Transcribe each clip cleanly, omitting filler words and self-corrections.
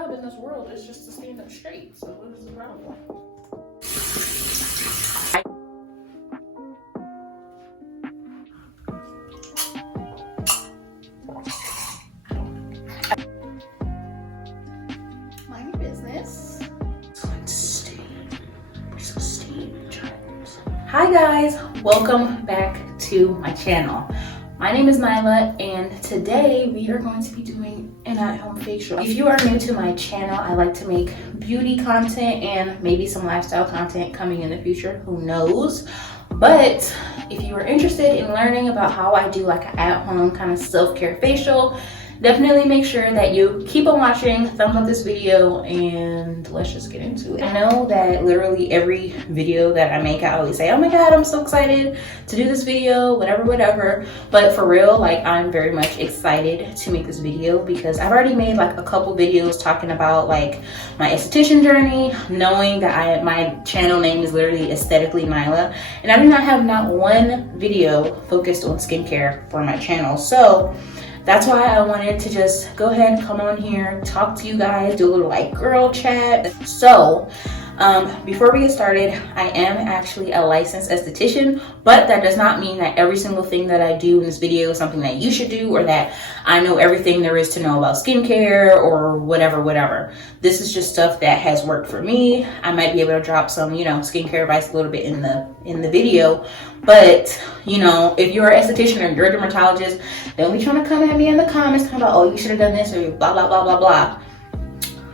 job in this world is just to stand up straight. So what is the problem? Mind your business. Hi guys, welcome back to my channel. My name is Nyla, and today we are going to be doing an at-home facial. If you are new to my channel, I like to make beauty content and maybe some lifestyle content coming in the future, who knows. But if you are interested in learning about how I do like an at-home kind of self-care facial, definitely make sure that you keep on watching, thumbs up this video, and let's just get into it. I know that literally every video that I make, I always say, oh my god, I'm so excited to do this video, whatever. But for real, like, I'm very much excited to make this video because I've already made like a couple videos talking about like my esthetician journey, knowing that my channel name is literally Aesthetically Nyla, and I do not have not one video focused on skincare for my channel. So that's why I wanted to just go ahead and come on here, talk to you guys, do a little like girl chat. So before we get started, I am actually a licensed esthetician, but that does not mean that every single thing that I do in this video is something that you should do, or that I know everything there is to know about skincare or whatever. This is just stuff that has worked for me. I might be able to drop some, skincare advice a little bit in the video, but if you're an esthetician or you're a dermatologist, don't be trying to come at me in the comments talking about, oh, you should have done this or blah blah blah.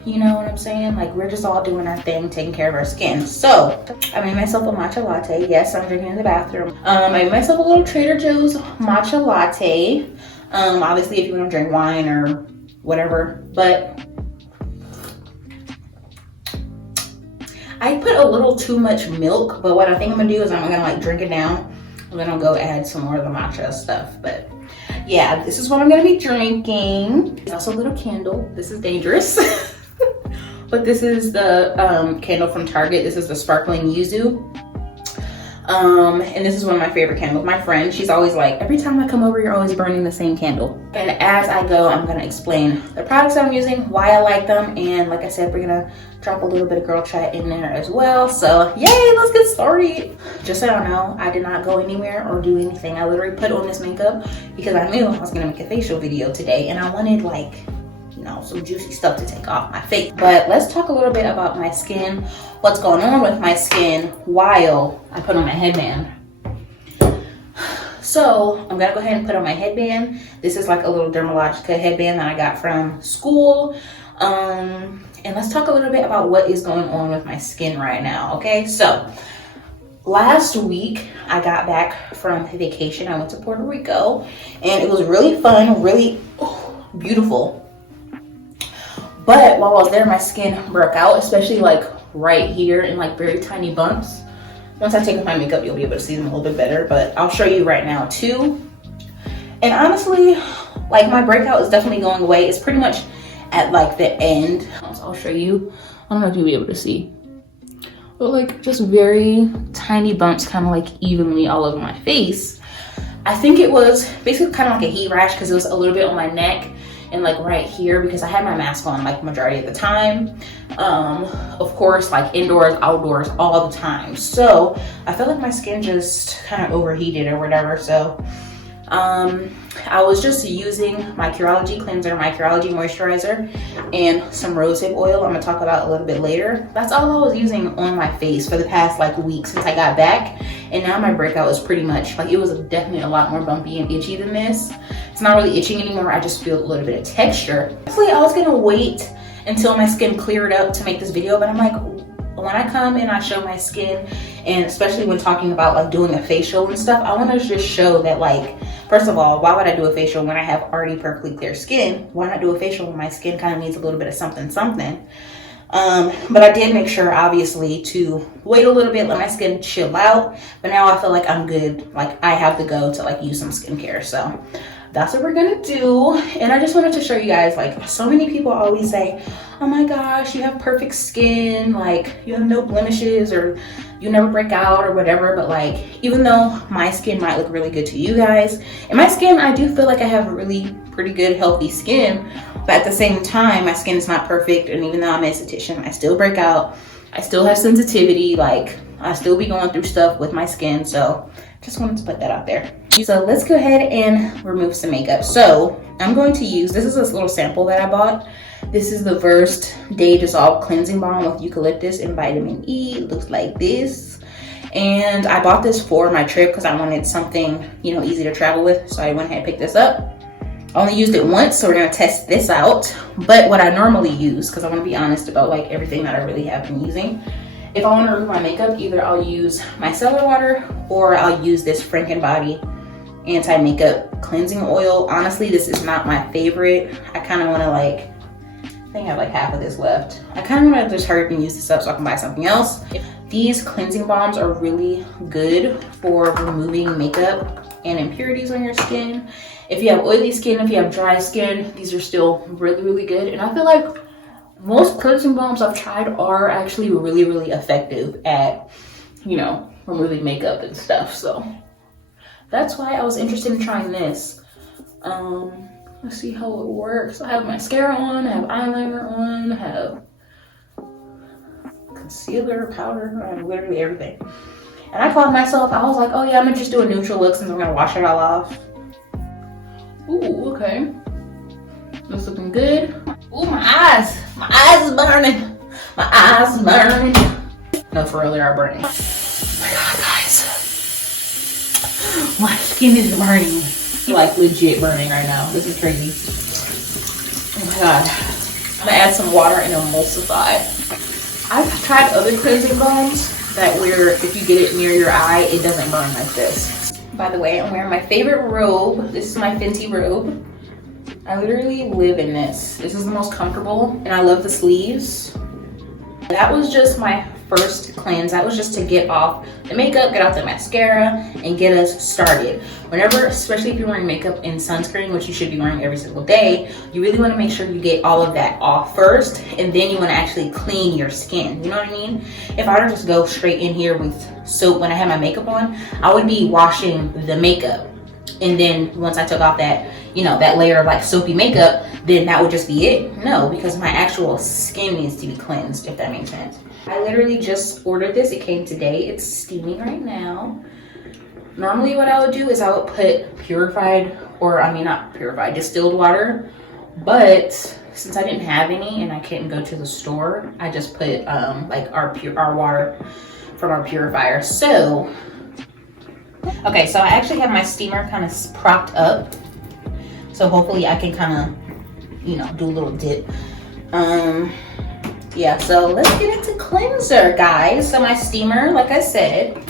You know what I'm saying? Like, we're just all doing our thing, taking care of our skin. So I made myself a matcha latte. Yes, I'm drinking in the bathroom. I made myself a little Trader Joe's matcha latte. Obviously, if you want to drink wine or whatever, but I put a little too much milk. But what I think I'm gonna do is I'm gonna like drink it down, and then I'll go add some more of the matcha stuff. But yeah, this is what I'm gonna be drinking. It's also a little candle. This is dangerous. But this is the candle from Target. This is the sparkling yuzu. And this is one of my favorite candles. My friend, she's always like, every time I come over, you're always burning the same candle. And as I go, I'm gonna explain the products I'm using, why I like them, and like I said, we're gonna drop a little bit of girl chat in there as well. So yay, let's get started. Just so y'all know, I did not go anywhere or do anything. I literally put on this makeup because I knew I was gonna make a facial video today, and I wanted like, some juicy stuff to take off my face. But let's talk a little bit about my skin, what's going on with my skin while I put on my headband. So I'm gonna go ahead and put on my headband. This is like a little Dermalogica headband that I got from school. And let's talk a little bit about what is going on with my skin right now, okay? So last week I got back from vacation. I went to Puerto Rico, and it was really fun, really beautiful. But while I was there, my skin broke out, especially like right here in like very tiny bumps. Once I take off my makeup, you'll be able to see them a little bit better, but I'll show you right now too. And honestly, like, my breakout is definitely going away. It's pretty much at like the end. So I'll show you. I don't know if you'll be able to see, but like just very tiny bumps kind of like evenly all over my face. I think it was basically kind of like a heat rash because it was a little bit on my neck and like right here, because I had my mask on like majority of the time. Of course, like indoors, outdoors, all the time. So I felt like my skin just kind of overheated or whatever. So I was just using my Curology cleanser, my Curology moisturizer, and some rosehip oil I'm gonna talk about a little bit later. That's all I was using on my face for the past like week since I got back. And now my breakout is pretty much like, it was definitely a lot more bumpy and itchy than this. It's not really itching anymore. I just feel a little bit of texture. Actually, I was gonna wait until my skin cleared up to make this video, but I'm like, when I come and I show my skin, and especially when talking about like doing a facial and stuff, I want to just show that, like, first of all, why would I do a facial when I have already perfectly clear skin? Why not do a facial when my skin kind of needs a little bit of something? But I did make sure, obviously, to wait a little bit, let my skin chill out. But now I feel like I'm good. Like, I have to go to like use some skincare. So that's what we're gonna do. And I just wanted to show you guys, like, so many people always say, oh my gosh, you have perfect skin, like you have no blemishes, or you never break out or whatever. But like, even though my skin might look really good to you guys, and my skin, I do feel like I have really pretty good healthy skin, but at the same time, my skin is not perfect. And even though I'm an esthetician, I still break out. I still have sensitivity. Like, I still be going through stuff with my skin. So just wanted to put that out there. So let's go ahead and remove some makeup. So I'm going to use, this is this little sample that I bought. This is the Versed Day Dissolve Cleansing Balm with eucalyptus and vitamin E. It looks like this. And I bought this for my trip because I wanted something, you know, easy to travel with. So I went ahead and picked this up. I only used it once, so we're gonna test this out. But what I normally use, because I want to be honest about like everything that I really have been using, if I want to remove my makeup, either I'll use micellar water or I'll use this Franken Body anti-makeup cleansing oil. Honestly, this is not my favorite. I kind of want to like, I think I have like half of this left. I kind of want to just hurry up and use this up so I can buy something else. These cleansing balms are really good for removing makeup and impurities on your skin. If you have oily skin, if you have dry skin, these are still really, really good. And I feel like most cleansing balms I've tried are actually really, really effective at, you know, removing makeup and stuff. So that's why I was interested in trying this. Let's see how it works. I have mascara on, I have eyeliner on, I have concealer, powder, I have literally everything. And I called myself, I was like, oh yeah, I'm gonna just do a neutral look since I'm gonna wash it all off. Ooh, okay. That's looking good. Ooh, my eyes is burning. My eyes is burning. No, for real, they are burning. Oh my God, guys. My skin is burning. Like legit burning right now. This is crazy. Oh my God. I'm gonna add some water and emulsify. I've tried other cleansing balms that where if you get it near your eye, it doesn't burn like this. By the way, I'm wearing my favorite robe. This is my Fenty robe. I literally live in this. This is the most comfortable, and I love the sleeves. That was just my first cleanse. That was just to get off the makeup, get off the mascara, and get us started. Whenever, especially if you're wearing makeup and sunscreen, which you should be wearing every single day, you really want to make sure you get all of that off first, and then you want to actually clean your skin. You know what I mean? If I were to just go straight in here with soap when I have my makeup on, I would be washing the makeup. And then once I took off that, you know, that layer of like soapy makeup, then that would just be it. No, because my actual skin needs to be cleansed, if that makes sense. I literally just ordered this. It came today. It's steaming right now. Normally what I would do is I would put purified, or I mean not purified, distilled water. But since I didn't have any and I couldn't go to the store, I just put like our water from our purifier. So, okay, so I actually have my steamer kind of propped up. So hopefully I can kind of, you know, do a little dip. Yeah, so let's get into cleanser, guys. So my steamer, like I said,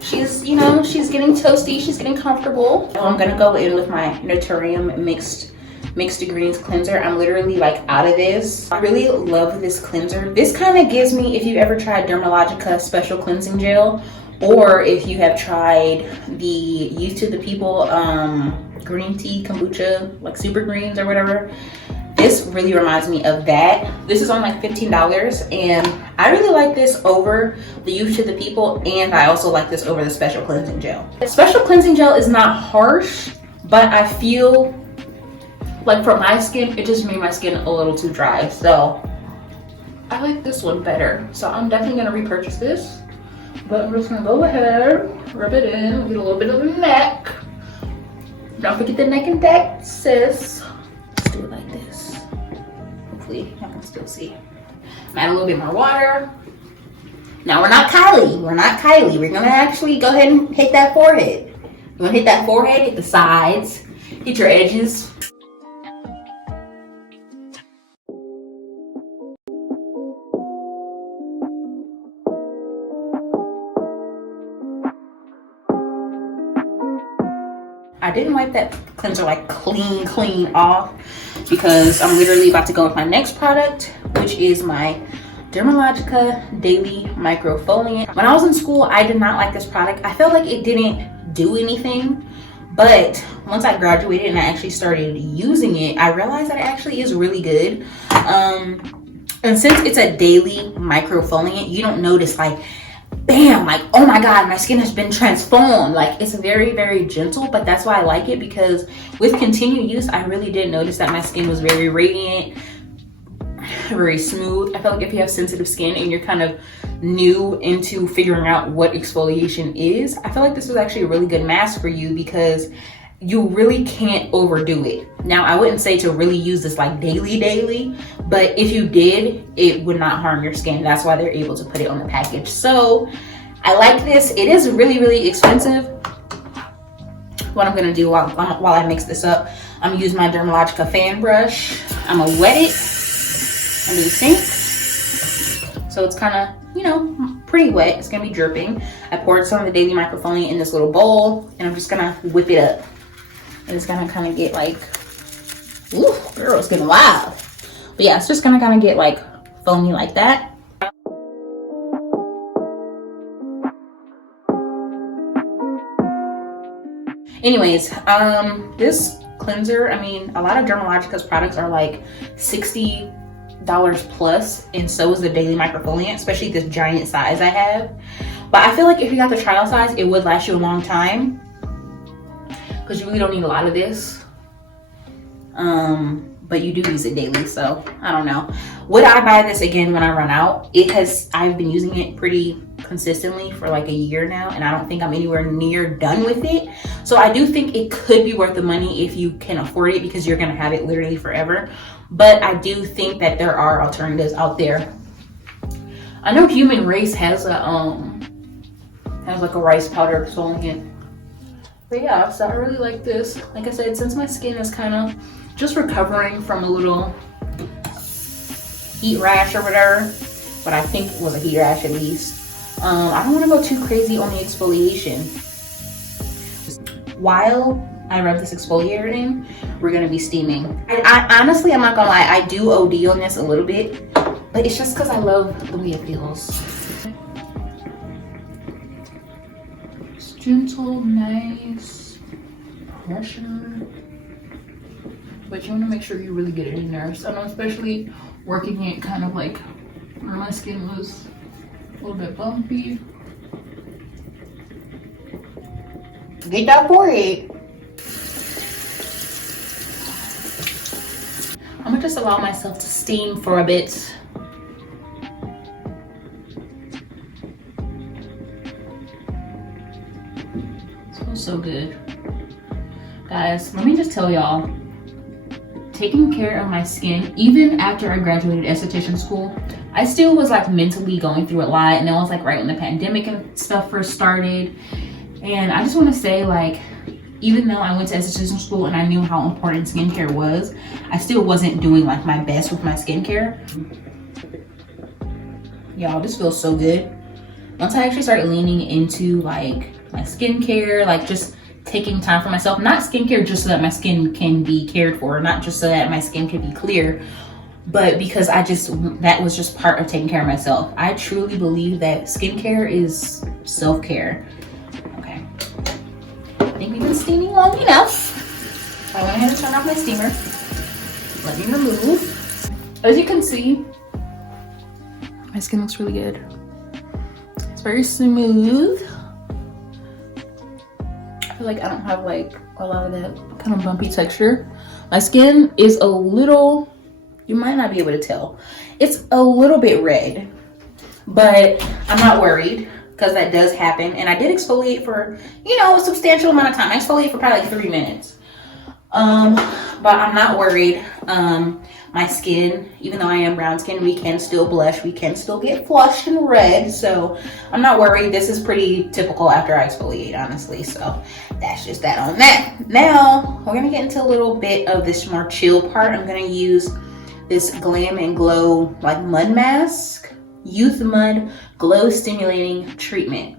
she's, you know, she's getting toasty, she's getting comfortable. So I'm gonna go in with my Naturium mixed greens cleanser. I'm literally like out of this. I really love this cleanser. This kind of gives me, if you've ever tried Dermalogica special cleansing gel, or if you have tried the Youth to the People green tea kombucha, like super greens or whatever, this really reminds me of that. This is only like $15, and I really like this over the Youth to the People, and I also like this over the special cleansing gel. The special cleansing gel is not harsh, but I feel like for my skin, it just made my skin a little too dry. So I like this one better. So I'm definitely gonna repurchase this. But I'm just gonna go ahead, rub it in, get a little bit of the neck. Don't forget the neck and neck, sis. Let's do it like this. Hopefully y'all can still see. I'm adding a little bit more water. Now we're not Kylie. We're not Kylie. We're gonna actually go ahead and hit that forehead. You wanna hit that forehead, hit the sides, hit your edges. I didn't wipe that cleanser like clean off because I'm literally about to go with my next product, which is my Dermalogica Daily Microfoliant. When I was in school, I did not like this product. I felt like it didn't do anything, but once I graduated and I actually started using it, I realized that it actually is really good. And since it's a daily microfoliant, you don't notice like bam, like, oh my god, my skin has been transformed. Like, it's very, very gentle, but that's why I like it, because with continued use, I really did notice that my skin was very radiant, very smooth. I feel like if you have sensitive skin and you're kind of new into figuring out what exfoliation is, I feel like this was actually a really good mask for you, because you really can't overdo it. Now, I wouldn't say to really use this like daily, but if you did, it would not harm your skin. That's why they're able to put it on the package. So I like this. It is really, really expensive. What I'm gonna do while I mix this up, I'm gonna use my Dermalogica fan brush. I'm gonna wet it under the sink. So it's kind of, you know, pretty wet. It's gonna be dripping. I poured some of the Daily Microfoliant in this little bowl, and I'm just gonna whip it up. And it's gonna kind of get like, ooh, girl, it's getting wild. But yeah, it's just gonna kind of get like foamy like that. Anyways, this cleanser, I mean, a lot of Dermalogica's products are like $60 plus, and so is the Daily Microfoliant, especially this giant size I have. But I feel like if you got the trial size, it would last you a long time, because you really don't need a lot of this. But you do use it daily, so I don't know. Would I buy this again when I run out? I've been using it pretty consistently for like a year now, and I don't think I'm anywhere near done with it. So I do think it could be worth the money if you can afford it, because you're gonna have it literally forever. But I do think that there are alternatives out there. I know Human Race has a like a rice powder exfoliant. But yeah, so I really like this. Like I said, since my skin is kind of just recovering from a little heat rash or whatever, but I think it was a heat rash at least. I don't want to go too crazy on the exfoliation. While I rub this exfoliator in, we're gonna be steaming. I honestly, I'm not gonna lie, I do OD on this a little bit, but it's just because I love the way it feels. It's gentle, nice pressure, but you want to make sure you really get it in there. So I know, especially working it kind of like where my skin was a little bit bumpy. Get that forehead. I'm gonna just allow myself to steam for a bit. It smells so good. Guys, let me just tell y'all, taking care of my skin, even after I graduated esthetician school, I still was like mentally going through a lot, and it was like right when the pandemic and stuff first started. And I just want to say, like, even though I went to esthetician school and I knew how important skincare was, I still wasn't doing like my best with my skincare. Y'all, this feels so good. Once I actually started leaning into like my skincare, like just taking time for myself, not skincare just so that my skin can be cared for, not just so that my skin can be clear, but because that was just part of taking care of myself. I truly believe that skincare is self-care. Okay, I think we've been steaming long enough. I went ahead and turned off my steamer. Let me remove. As you can see, my skin looks really good. It's very smooth. I feel like I don't have like a lot of that kind of bumpy texture. My skin is a little, you might not be able to tell, it's a little bit red, but I'm not worried, because that does happen. And I did exfoliate for, you know, a substantial amount of time. I exfoliated for probably like 3 minutes. But I'm not worried. My skin, even though I am brown skin, we can still blush, we can still get flushed and red, so I'm not worried. This is pretty typical after I exfoliate, honestly, so that's just that on that. Now we're gonna get into a little bit of this more chill part. I'm gonna use this Glam and Glow like mud mask, Youth Mud Glow Stimulating Treatment.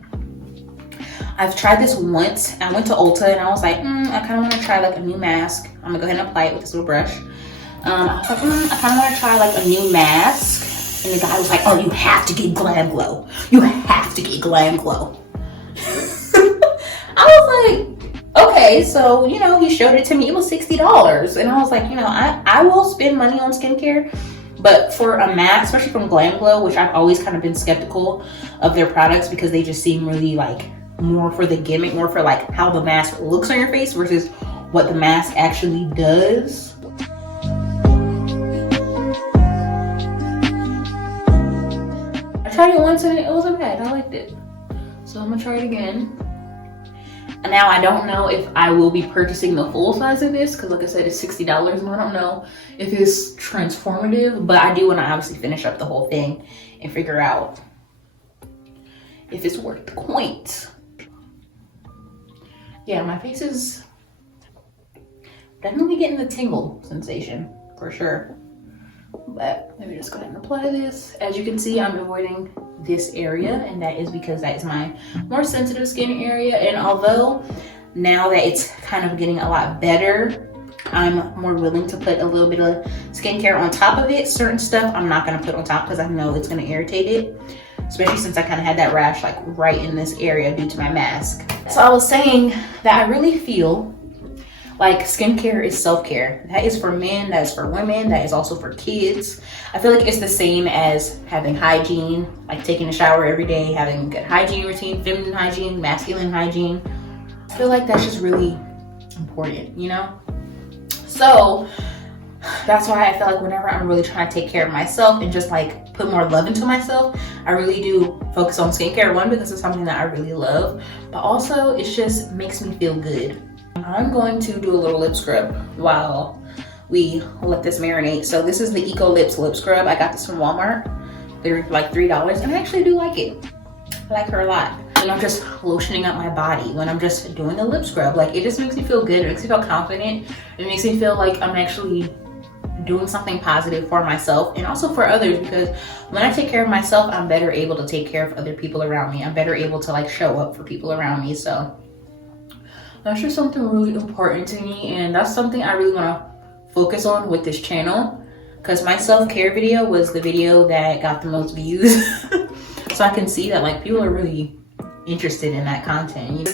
I've tried this once. I went to Ulta and I was like, I kind of want to try like a new mask. I'm gonna go ahead and apply it with this little brush. I was like, I kind of want to try like a new mask. And the guy was like, oh, you have to get Glam Glow. You have to get Glam Glow. I was like, okay, so, you know, he showed it to me. It was $60. And I was like, you know, I will spend money on skincare, But for a matte, especially from Glam Glow, which I've always kind of been skeptical of their products because they just seem really like more for the gimmick, more for like how the mask looks on your face versus what the mask actually does. I tried it once and it wasn't bad. I liked it. So I'm gonna try it again. And now I don't know if I will be purchasing the full size of this because like I said, it's $60 and I don't know if it's transformative, but I do want to obviously finish up the whole thing and figure out if it's worth the coins. Yeah, my face is definitely getting the tingle sensation for sure. But let me just go ahead and apply this. As you can see, I'm avoiding this area, and that is because that is my more sensitive skin area. And although now that it's kind of getting a lot better, I'm more willing to put a little bit of skincare on top of it. Certain stuff I'm not going to put on top because I know it's going to irritate it, especially since I kind of had that rash like right in this area due to my mask. So I was saying that I really feel like skincare is self-care. That is for men, that is for women, that is also for kids. I feel like it's the same as having hygiene, like taking a shower every day, having a good hygiene routine, feminine hygiene, masculine hygiene. I feel like that's just really important, you know? So that's why I feel like whenever I'm really trying to take care of myself and just like put more love into myself, I really do focus on skincare. One, because it's something that I really love, but also it just makes me feel good. I'm going to do a little lip scrub while we let this marinate. So this is the Eco Lips lip scrub. I got this from Walmart. They're like $3 and I actually do like it. I like her a lot. When I'm just lotioning up my body, when I'm just doing a lip scrub, like it just makes me feel good. It makes me feel confident. It makes me feel like I'm actually doing something positive for myself and also for others, because when I take care of myself, I'm better able to take care of other people around me. I'm better able to like show up for people around me. So that's just something really important to me, and that's something I really want to focus on with this channel, because my self-care video was the video that got the most views. So I can see that like people are really interested in that content.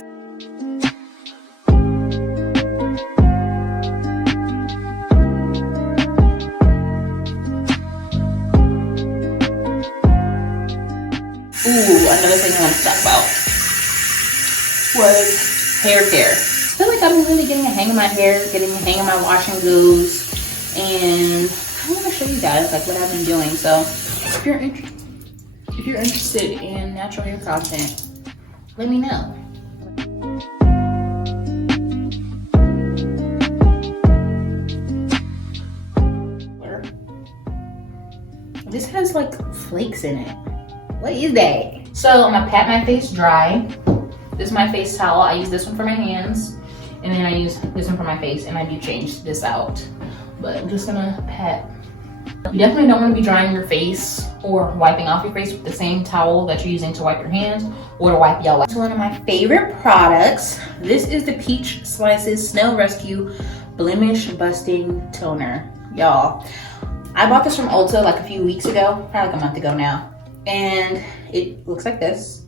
Ooh, another thing I want to talk about was hair care. I feel like I've been really getting a hang of my hair, getting a hang of my wash and goes, and I want to show you guys like what I've been doing. So if you're interested in natural hair content, let me know. This has like flakes in it. What is that? So I'm gonna pat my face dry. This is my face towel. I use this one for my hands, and then I use this one for my face, and I do change this out. But I'm just gonna pat. You definitely don't want to be drying your face or wiping off your face with the same towel that you're using to wipe your hands or to wipe your lips. One of my favorite products. This is the Peach Slices Snail Rescue Blemish Busting Toner. Y'all, I bought this from Ulta like a few weeks ago, probably like a month ago now, and it looks like this.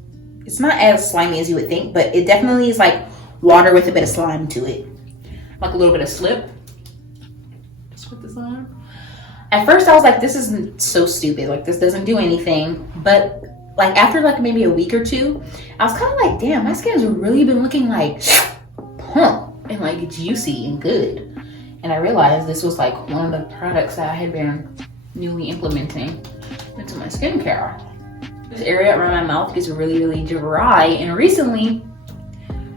It's not as slimy as you would think, but it definitely is like water with a bit of slime to it. Like a little bit of slip. Just put this on. At first I was like, this is so stupid. Like this doesn't do anything. But like after like maybe a week or two, I was kind of like, damn, my skin's really been looking like plump and like juicy and good. And I realized this was like one of the products that I had been newly implementing into my skincare. This area around my mouth gets really, really dry, and recently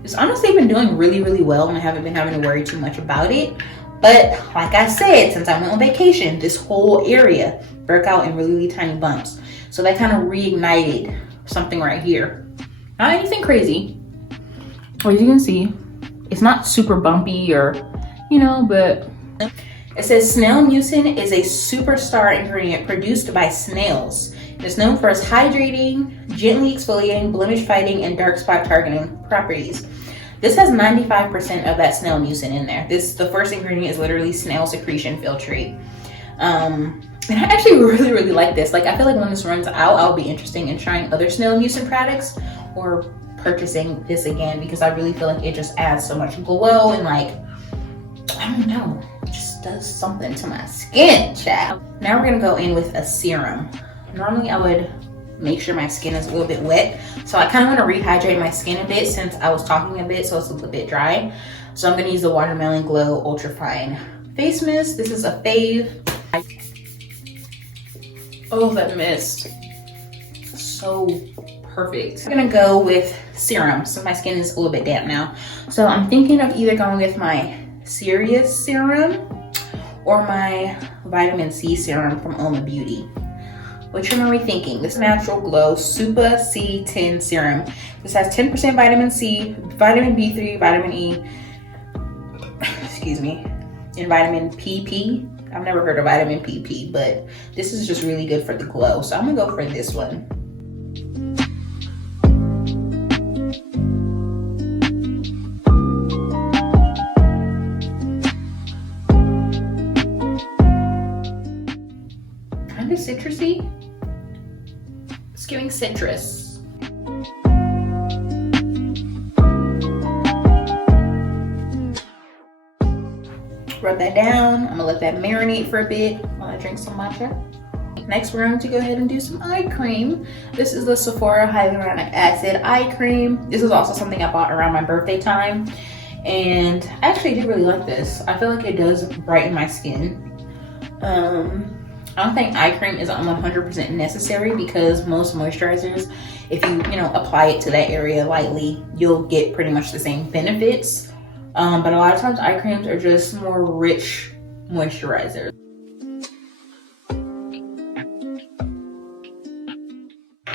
it's honestly been doing really, really well, and I haven't been having to worry too much about it. But like I said, since I went on vacation, this whole area broke out in really, really tiny bumps. So that kind of reignited something right here. Not anything crazy. As you can see, it's not super bumpy or, you know, but it says snail mucin is a superstar ingredient produced by snails. It's known for its hydrating, gently exfoliating, blemish fighting, and dark spot targeting properties. This has 95% of that snail mucin in there. The first ingredient is literally snail secretion filtrate. And I actually really, really like this. Like I feel like when this runs out, I'll be interested in trying other snail mucin products or purchasing this again, because I really feel like it just adds so much glow and like, I don't know, just just does something to my skin, child. Now we're gonna go in with a serum. Normally I would make sure my skin is a little bit wet, so I kind of want to rehydrate my skin a bit since I was talking a bit, so it's a little bit dry. So I'm gonna use the Watermelon Glow Ultra Fine Face Mist. This is a fave. Oh, that mist, so perfect. I'm gonna go with serum since my skin is a little bit damp now. So I'm thinking of either going with my Serious Serum or my Vitamin C Serum from Oma Beauty. Which one are we thinking? This Natural Glow Super C10 Serum. This has 10% vitamin C, vitamin B3, vitamin E, excuse me, and vitamin PP. I've never heard of vitamin PP, but this is just really good for the glow. So I'm gonna go for this one. Kind of citrusy. It's giving citrus. Rub that down. I'm gonna let that marinate for a bit while I drink some matcha. Next, we're going to go ahead and do some eye cream. This is the Sephora Hyaluronic Acid Eye Cream. This is also something I bought around my birthday time, and I actually do really like this. I feel like it does brighten my skin. I don't think eye cream is 100% necessary because most moisturizers, if you apply it to that area lightly, you'll get pretty much the same benefits. But a lot of times eye creams are just more rich moisturizers.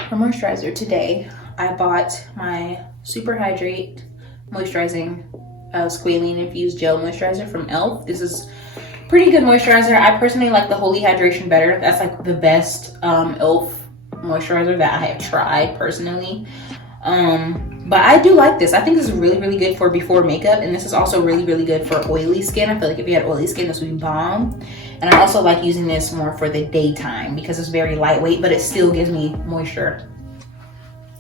For moisturizer today, I bought my Super Hydrate Moisturizing Squalene Infused Gel Moisturizer from e.l.f. This is pretty good moisturizer. I personally like the Holy Hydration better. That's like the best e.l.f. moisturizer that I have tried personally. But I do like this. I think this is really, really good for before makeup, and this is also really, really good for oily skin. I feel like if you had oily skin, this would be bomb. And I also like using this more for the daytime because it's very lightweight, but it still gives me moisture.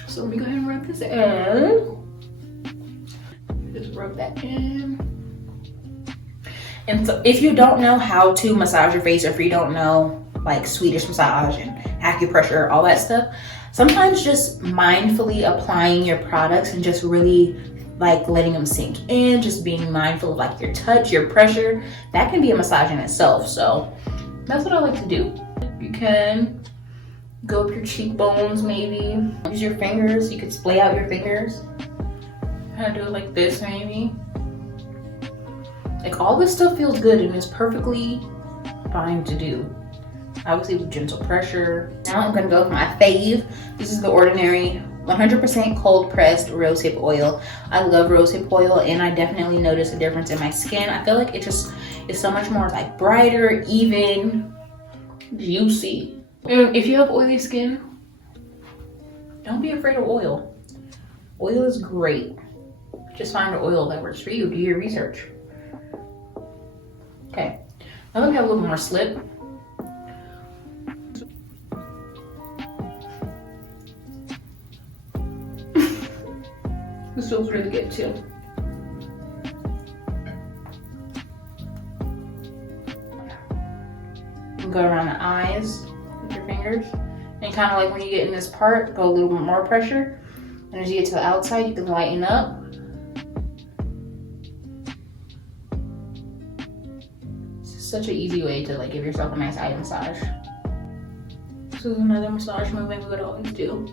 So let me go ahead and rub this in. Just rub that in. And so if you don't know how to massage your face, or if you don't know like Swedish massage and acupressure, all that stuff, sometimes just mindfully applying your products and just really like letting them sink in, just being mindful of like your touch, your pressure, that can be a massage in itself. So that's what I like to do. You can go up your cheekbones, maybe use your fingers. You could splay out your fingers, kind of do it like this maybe. Like all this stuff feels good and is perfectly fine to do. Obviously with gentle pressure. Now I'm gonna go with my fave. This is the Ordinary 100% cold pressed rosehip oil. I love rosehip oil, and I definitely notice a difference in my skin. I feel like it just is so much more like brighter, even, juicy. And if you have oily skin, don't be afraid of oil. Oil is great. Just find an oil that works for you. Do your research. Okay, now let me have a little more slip. This feels really good too. You go around the eyes with your fingers, and kind of like when you get in this part, go a little bit more pressure. And as you get to the outside, you can lighten up. This is such an easy way to like give yourself a nice eye massage. This is another massage movement we would always do.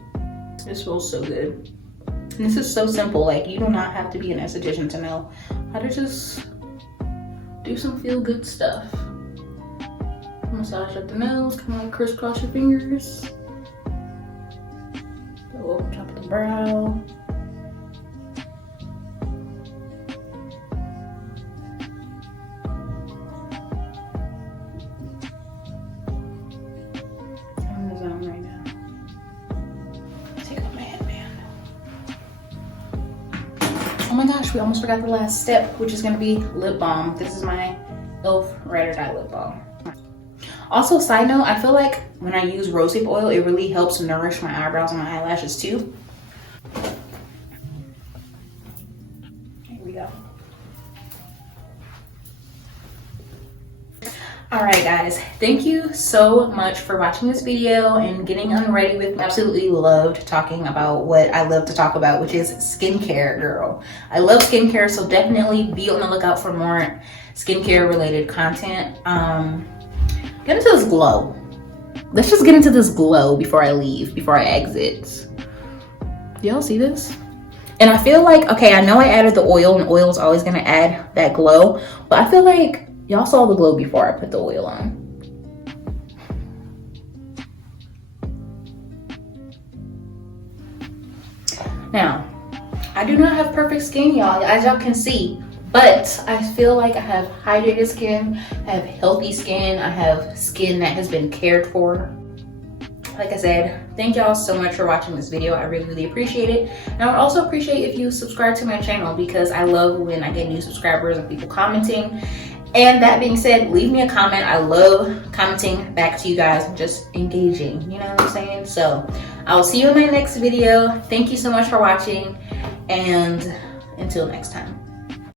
This feels so good. And this is so simple. Like you do not have to be an esthetician to know how to just do some feel good stuff. Massage up the nose, kind of like crisscross your fingers. Go over top of the brow. I'm in the zone right now. Take off my headband. Oh my gosh, we almost forgot the last step, which is gonna be lip balm. This is my e.l.f. Ride or Die lip balm. Also, side note, I feel like when I use rosehip oil, it really helps nourish my eyebrows and my eyelashes too. Here we go. All right, guys, thank you so much for watching this video and getting unready with me. Absolutely loved talking about what I love to talk about, which is skincare, girl. I love skincare, so definitely be on the lookout for more skincare related content. Get into this glow. Let's just get into this glow before I leave, before I exit. Do y'all see this? And I feel like, okay, I know I added the oil, and oil is always gonna add that glow, but I feel like y'all saw the glow before I put the oil on. Now, I do not have perfect skin, y'all, as y'all can see, but I feel like I have hydrated skin, I have healthy skin, I have skin that has been cared for. Like I said, thank y'all so much for watching this video. I really, really appreciate it. And I would also appreciate if you subscribe to my channel, because I love when I get new subscribers and people commenting. And that being said, leave me a comment. I love commenting back to you guys and just engaging, you know what I'm saying? So I will see you in my next video. Thank you so much for watching, and until next time.